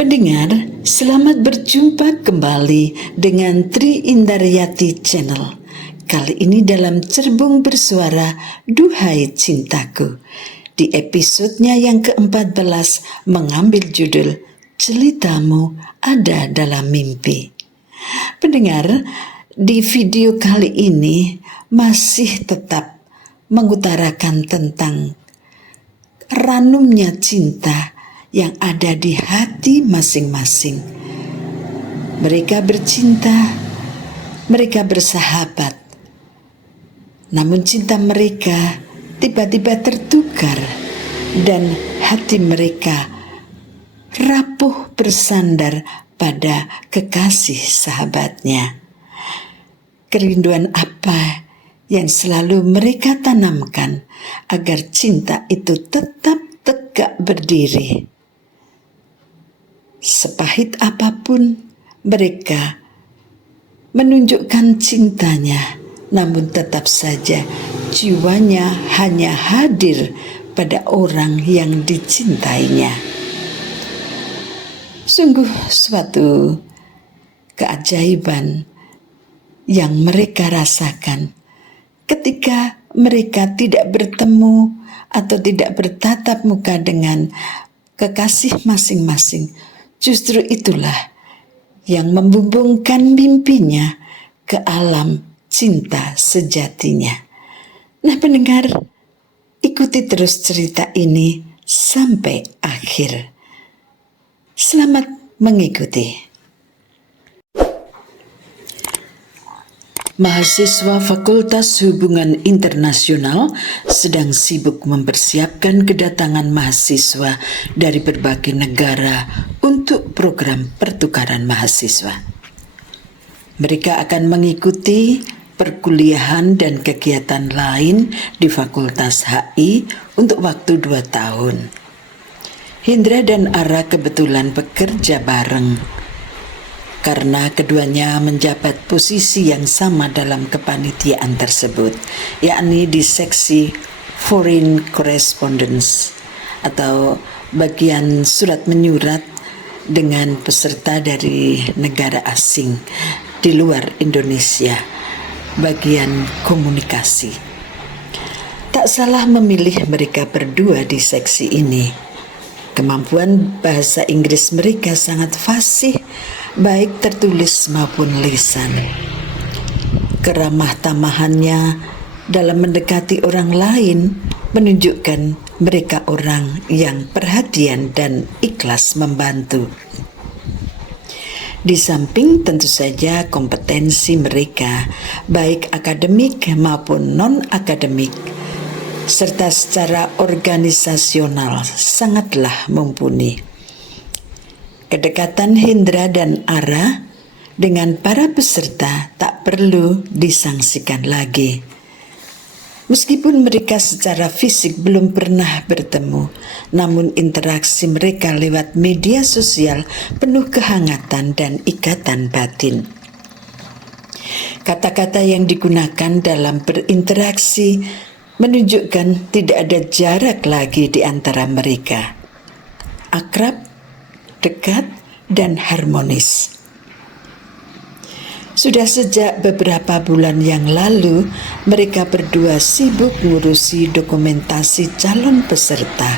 Pendengar, selamat berjumpa kembali dengan Tri Indaryati Channel. Kali ini dalam Cerbung Bersuara Duhai Cintaku. Di episodenya yang ke-14 mengambil judul Ceritamu Ada Dalam Mimpi. Pendengar, di video kali ini masih tetap mengutarakan tentang ranumnya cinta yang ada di hati masing-masing. Mereka bercinta, mereka bersahabat. Namun cinta mereka tiba-tiba tertukar dan hati mereka rapuh bersandar pada kekasih sahabatnya. Kerinduan apa yang selalu mereka tanamkan agar cinta itu tetap tegak berdiri? Sepahit apapun mereka menunjukkan cintanya, namun tetap saja jiwanya hanya hadir pada orang yang dicintainya. Sungguh suatu keajaiban yang mereka rasakan ketika mereka tidak bertemu atau tidak bertatap muka dengan kekasih masing-masing. Justru itulah yang membumbungkan mimpinya ke alam cinta sejatinya. Nah pendengar, ikuti terus cerita ini sampai akhir. Selamat mengikuti. Mahasiswa Fakultas Hubungan Internasional sedang sibuk mempersiapkan kedatangan mahasiswa dari berbagai negara untuk program pertukaran mahasiswa. Mereka akan mengikuti perkuliahan dan kegiatan lain di Fakultas HI untuk waktu 2 tahun. Hindra dan Ara kebetulan bekerja bareng karena keduanya menjabat posisi yang sama dalam kepanitiaan tersebut, yakni di seksi Foreign Correspondence atau bagian surat menyurat dengan peserta dari negara asing di luar Indonesia, bagian komunikasi. Tak salah memilih mereka berdua di seksi ini. Kemampuan bahasa Inggris mereka sangat fasih, baik tertulis maupun lisan. Keramah tamahannya dalam mendekati orang lain menunjukkan mereka orang yang perhatian dan ikhlas membantu. Di samping tentu saja kompetensi mereka, baik akademik maupun non-akademik, serta secara organisasional sangatlah mumpuni. Kedekatan Hindra dan Ara dengan para peserta tak perlu disangsikan lagi. Meskipun mereka secara fisik belum pernah bertemu, namun interaksi mereka lewat media sosial penuh kehangatan dan ikatan batin. Kata-kata yang digunakan dalam berinteraksi menunjukkan tidak ada jarak lagi di antara mereka. Akrab, dekat, dan harmonis. Sudah sejak beberapa bulan yang lalu, mereka berdua sibuk ngurusi dokumentasi calon peserta.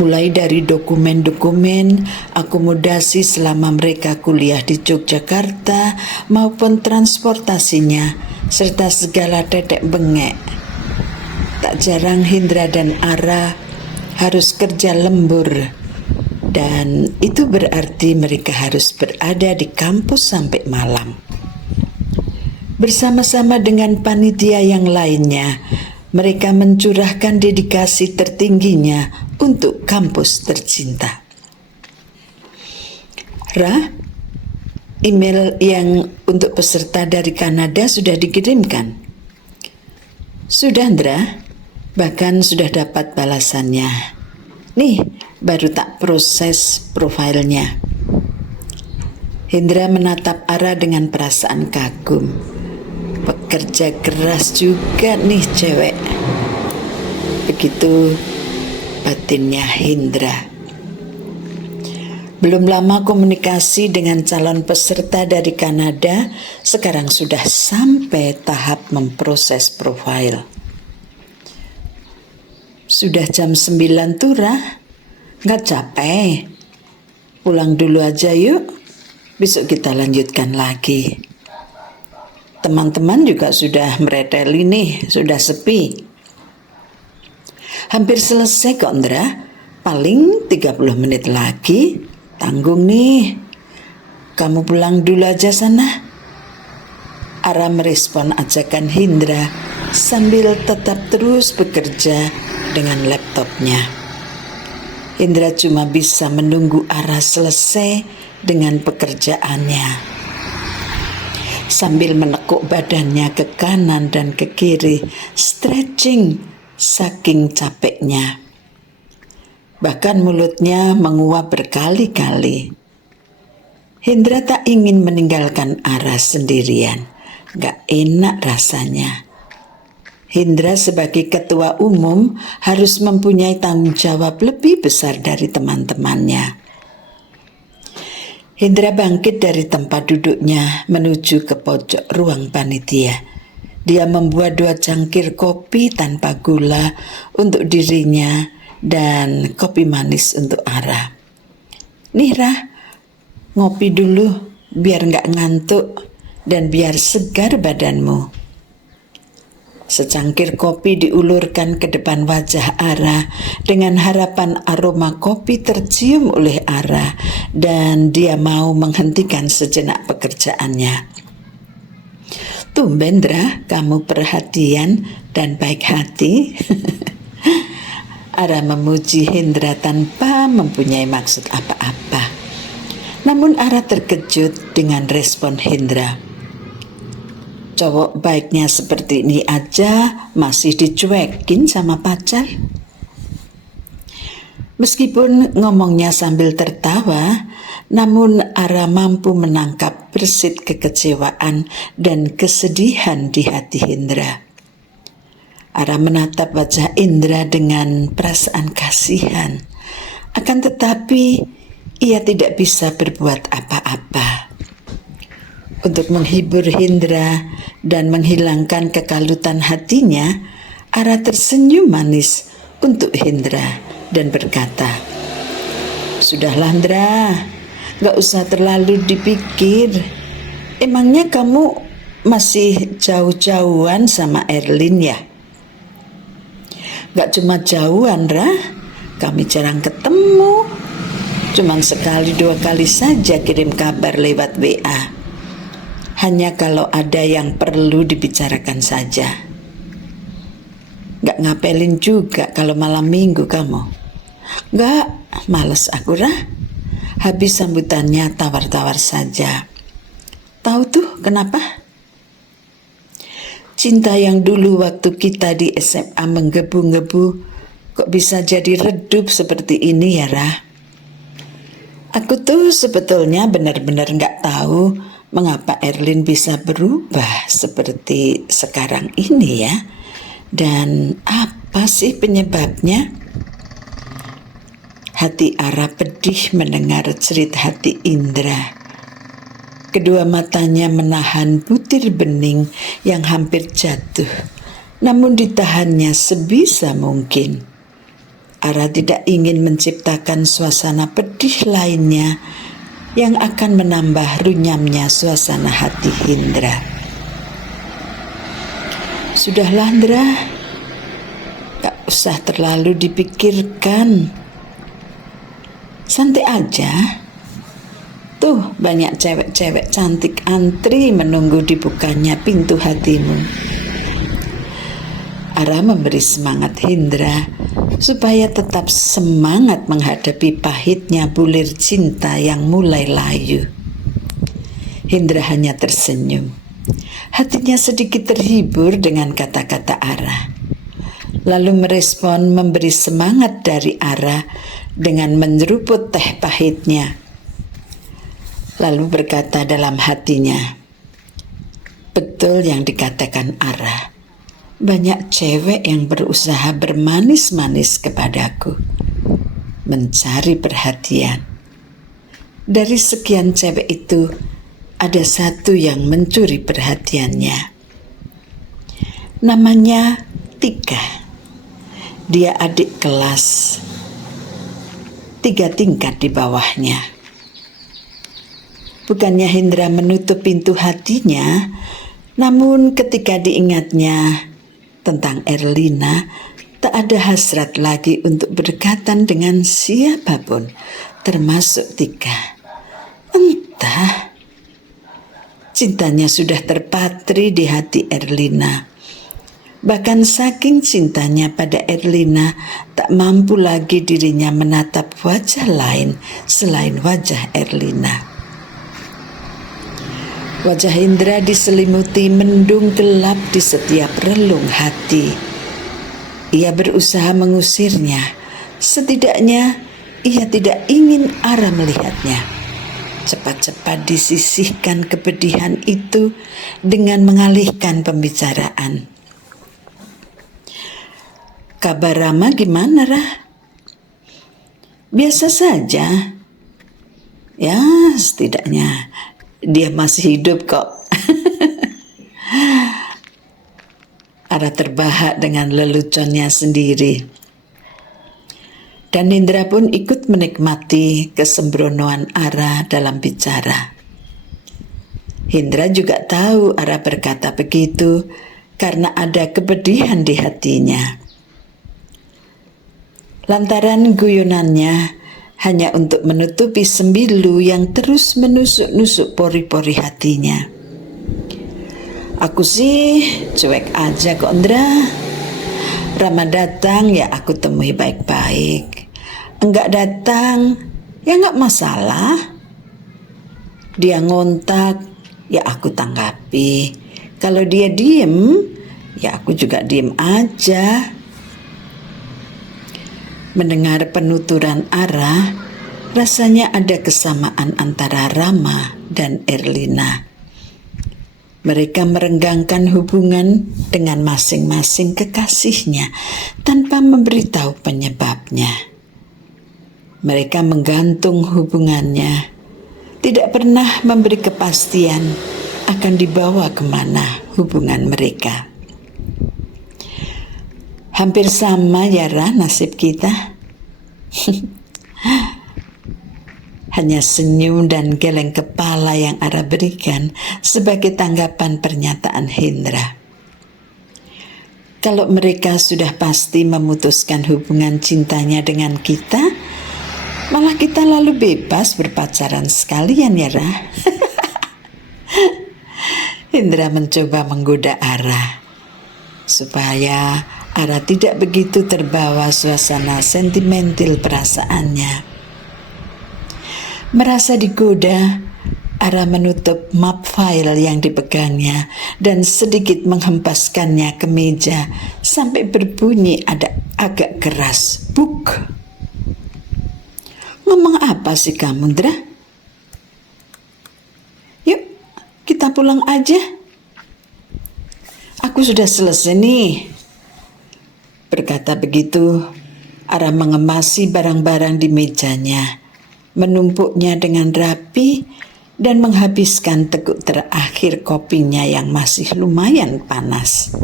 Mulai dari dokumen-dokumen, akomodasi selama mereka kuliah di Yogyakarta maupun transportasinya, serta segala tetek bengek. Tak jarang Hindra dan Ara harus kerja lembur, dan itu berarti mereka harus berada di kampus sampai malam. Bersama-sama dengan panitia yang lainnya, mereka mencurahkan dedikasi tertingginya untuk kampus tercinta. Ra, email yang untuk peserta dari Kanada sudah dikirimkan? Sudah, Ndra. Bahkan sudah dapat balasannya. Nih, baru tak proses profilnya. Hindra menatap Ara dengan perasaan kagum. Pekerja keras juga nih cewek. Begitu batinnya Hindra. Belum lama komunikasi dengan calon peserta dari Kanada sekarang sudah sampai tahap memproses profil. Sudah jam 9 turah, nggak capek. Pulang dulu aja yuk, besok kita lanjutkan lagi. Teman-teman juga sudah mereteli nih, sudah sepi. Hampir selesai kok Ndra, paling 30 menit lagi. Tanggung nih, kamu pulang dulu aja sana. Ara merespon ajakan Hindra sambil tetap terus bekerja dengan laptopnya. Hindra cuma bisa menunggu Ara selesai dengan pekerjaannya. Sambil menekuk badannya ke kanan dan ke kiri, stretching saking capeknya. Bahkan mulutnya menguap berkali-kali. Hindra tak ingin meninggalkan Ara sendirian. Gak enak rasanya. Hindra sebagai ketua umum harus mempunyai tanggung jawab lebih besar dari teman-temannya. Hindra bangkit dari tempat duduknya menuju ke pojok ruang panitia. Dia membuat 2 cangkir kopi tanpa gula untuk dirinya dan kopi manis untuk Ara. Nih Ra, ngopi dulu biar gak ngantuk dan biar segar badanmu. Secangkir kopi diulurkan ke depan wajah Ara dengan harapan aroma kopi tercium oleh Ara dan dia mau menghentikan sejenak pekerjaannya. Tumben Ra, kamu perhatian dan baik hati. Ara memuji Hindra tanpa mempunyai maksud apa-apa. Namun Ara terkejut dengan respon Hindra. Cowok baiknya seperti ini aja masih dicuekin sama pacar. Meskipun ngomongnya sambil tertawa, namun Ara mampu menangkap persit kekecewaan dan kesedihan di hati Hindra. Ara menatap wajah Indra dengan perasaan kasihan. Akan tetapi, ia tidak bisa berbuat apa-apa. Untuk menghibur Hindra dan menghilangkan kekalutan hatinya, Ara tersenyum manis untuk Hindra dan berkata, "Sudahlah Indra, gak usah terlalu dipikir. Emangnya kamu masih jauh-jauhan sama Erlin ya?" Gak cuma jauhan Ra, kami jarang ketemu. Cuman sekali 2 kali saja kirim kabar lewat WA. Hanya kalau ada yang perlu dibicarakan saja. Gak ngapelin juga kalau malam minggu kamu. Gak, males aku Ra. Habis sambutannya tawar-tawar saja. Tahu tuh kenapa? Cinta yang dulu waktu kita di SMA menggebu-gebu, kok bisa jadi redup seperti ini ya Ra? Aku tuh sebetulnya benar-benar gak tahu mengapa Erlin bisa berubah seperti sekarang ini ya. Dan apa sih penyebabnya? Hati Ara pedih mendengar cerita hati Indra. Kedua matanya menahan butir bening yang hampir jatuh, namun ditahannya sebisa mungkin. Ara tidak ingin menciptakan suasana pedih lainnya yang akan menambah runyamnya suasana hati Hindra. Sudahlah Indra, gak usah terlalu dipikirkan. Santai aja. Tuh banyak cewek-cewek cantik antri menunggu dibukanya pintu hatimu. Ara memberi semangat Hindra supaya tetap semangat menghadapi pahitnya bulir cinta yang mulai layu. Hindra hanya tersenyum. Hatinya sedikit terhibur dengan kata-kata Ara. Lalu merespon memberi semangat dari Ara dengan menyeruput teh pahitnya. Lalu berkata dalam hatinya, betul yang dikatakan Ara. Banyak cewek yang berusaha bermanis-manis kepadaku, mencari perhatian. Dari sekian cewek itu, ada satu yang mencuri perhatiannya. Namanya Tika. Dia adik kelas, 3 tingkat di bawahnya. Bukannya Hendra menutup pintu hatinya, namun ketika diingatnya tentang Erlina, tak ada hasrat lagi untuk berdekatan dengan siapapun, termasuk Tika. Entah, cintanya sudah terpatri di hati Erlina. Bahkan saking cintanya pada Erlina, tak mampu lagi dirinya menatap wajah lain selain wajah Erlina. Wajah Hendra diselimuti mendung gelap di setiap relung hati. Ia berusaha mengusirnya, setidaknya ia tidak ingin Ara melihatnya. Cepat-cepat disisihkan kepedihan itu dengan mengalihkan pembicaraan. Kabar Rama gimana, Rah? Biasa saja. Ya, setidaknya dia masih hidup kok. Ara terbahak dengan leluconnya sendiri. Dan Hendra pun ikut menikmati kesembronoan Ara dalam bicara. Hendra juga tahu Ara berkata begitu karena ada kepedihan di hatinya. Lantaran guyonannya hanya untuk menutupi sembilu yang terus menusuk-nusuk pori-pori hatinya. Aku sih cuek aja kok, Hendra. Rama datang ya aku temui baik-baik. Enggak datang ya enggak masalah. Dia ngontak ya aku tanggapi. Kalau dia diem ya aku juga diem aja. Mendengar penuturan Ara, rasanya ada kesamaan antara Rama dan Erlina. Mereka merenggangkan hubungan dengan masing-masing kekasihnya tanpa memberitahu penyebabnya. Mereka menggantung hubungannya, tidak pernah memberi kepastian akan dibawa kemana hubungan mereka. Hampir sama ya Ra nasib kita. Hanya senyum dan geleng kepala yang Ara berikan sebagai tanggapan pernyataan Hendra. Kalau mereka sudah pasti memutuskan hubungan cintanya dengan kita, malah kita lalu bebas berpacaran sekalian ya Ra. Hendra mencoba menggoda Ara supaya Ara tidak begitu terbawa suasana sentimental perasaannya. Merasa digoda, Ara menutup map file yang dipegangnya dan sedikit menghempaskannya ke meja sampai berbunyi agak keras. Buk. Ngomong apa sih kamu, Dra? Yuk, kita pulang aja. Aku sudah selesai nih. Berkata begitu, Ara mengemasi barang-barang di mejanya, menumpuknya dengan rapi dan menghabiskan teguk terakhir kopinya yang masih lumayan panas.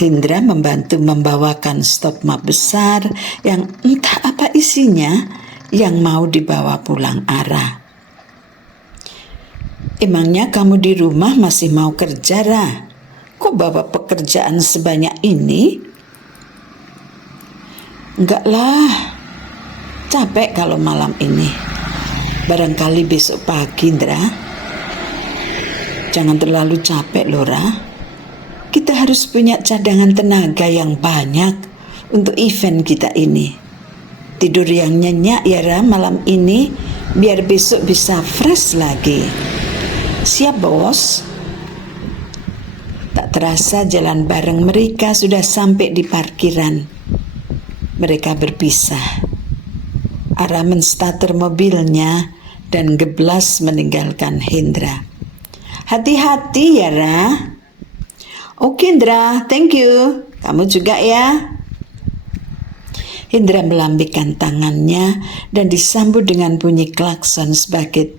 Hendra membantu membawakan stok map besar yang entah apa isinya yang mau dibawa pulang Ara. Emangnya kamu di rumah masih mau kerja, Ra? Kok bawa pekerjaan sebanyak ini? Enggak lah. Capek kalau malam ini. Barangkali besok pagi, Ndra. Jangan terlalu capek, Lora. Kita harus punya cadangan tenaga yang banyak untuk event kita ini. Tidur yang nyenyak ya, Ra, malam ini, biar besok bisa fresh lagi. Siap, Bos? Tak terasa jalan bareng mereka sudah sampai di parkiran. Mereka berpisah. Ara menstarter mobilnya dan geblas meninggalkan Hendra. Hati-hati ya, Ra. Oke, Hendra, thank you. Kamu juga ya. Indra melambaikan tangannya dan disambut dengan bunyi klakson sebagai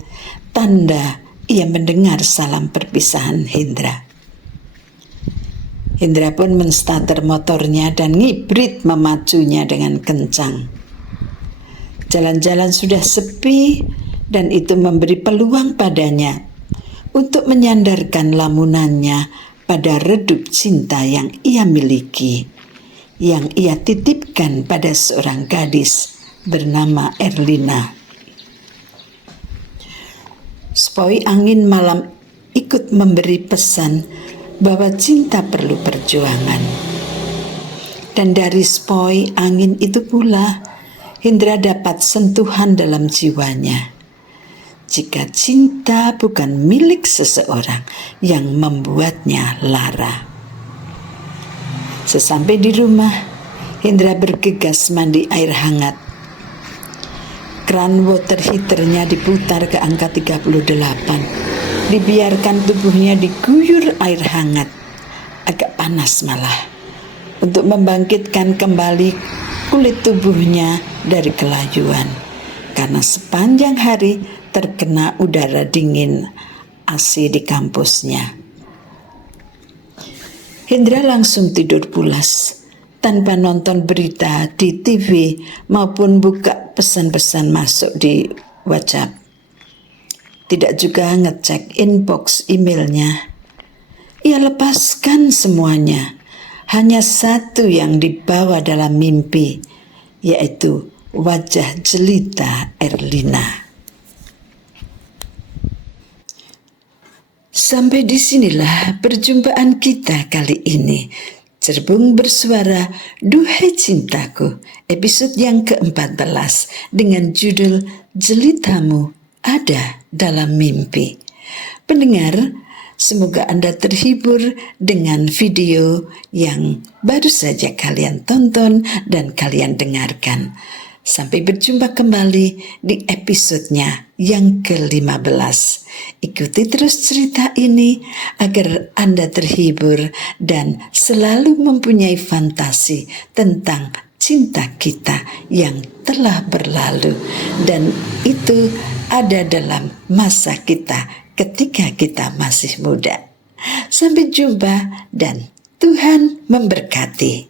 tanda ia mendengar salam perpisahan Hendra. Hendra pun menstarter motornya dan ngibrit memacunya dengan kencang. Jalan-jalan sudah sepi dan itu memberi peluang padanya untuk menyandarkan lamunannya pada redup cinta yang ia miliki, yang ia titipkan pada seorang gadis bernama Erlina. Sepoi angin malam ikut memberi pesan bahwa cinta perlu perjuangan. Dan dari sepoi angin itu pula, Indra dapat sentuhan dalam jiwanya. Jika cinta bukan milik seseorang yang membuatnya lara. Sesampai di rumah, Indra bergegas mandi air hangat. Kran water heaternya diputar ke angka 38. Dibiarkan tubuhnya diguyur air hangat, agak panas malah, untuk membangkitkan kembali kulit tubuhnya dari kelayuan. Karena sepanjang hari terkena udara dingin AC di kampusnya. Hendra langsung tidur pulas tanpa nonton berita di TV maupun buka pesan-pesan masuk di WhatsApp. Tidak juga ngecek inbox emailnya. Ia lepaskan semuanya. Hanya satu yang dibawa dalam mimpi, yaitu wajah jelita Erlina. Sampai disinilah perjumpaan kita kali ini. Cerbung bersuara Duhai Cintaku, episode yang ke-14 dengan judul Jelitamu Ada Dalam Mimpi. Pendengar, semoga Anda terhibur dengan video yang baru saja kalian tonton dan kalian dengarkan. Sampai berjumpa kembali di episodenya yang ke-15. Ikuti terus cerita ini agar Anda terhibur dan selalu mempunyai fantasi tentang cinta kita yang telah berlalu. Dan itu ada dalam masa kita ketika kita masih muda. Sampai jumpa dan Tuhan memberkati.